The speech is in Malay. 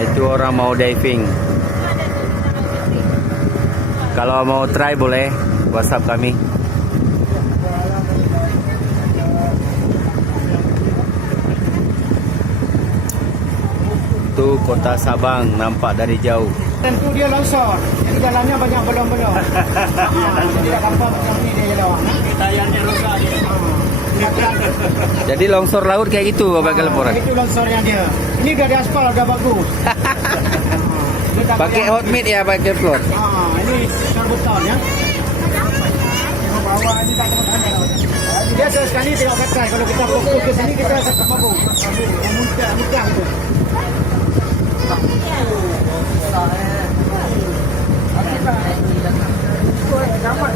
Itu orang mau diving. Kalau mau try boleh WhatsApp kami. Itu kota Sabang nampak dari jauh. Tentu dia longsor. Jadi jalannya banyak belum-belum. Jadi dah gampang macam ni dia jalan. Tayarnya rosak dia. Jadi longsor laut kayak gitu Abang laporan. Itu longsornya dia. Ini dah diaspal dah bagus. Pakai hot mix ya pakai floor. Ini sarbutan ya. Bawa ini tak tengok. Biasa sekali tengok katai. Kalau kita fokus ke sini kita tak mampu. Muntah tu. Dapat.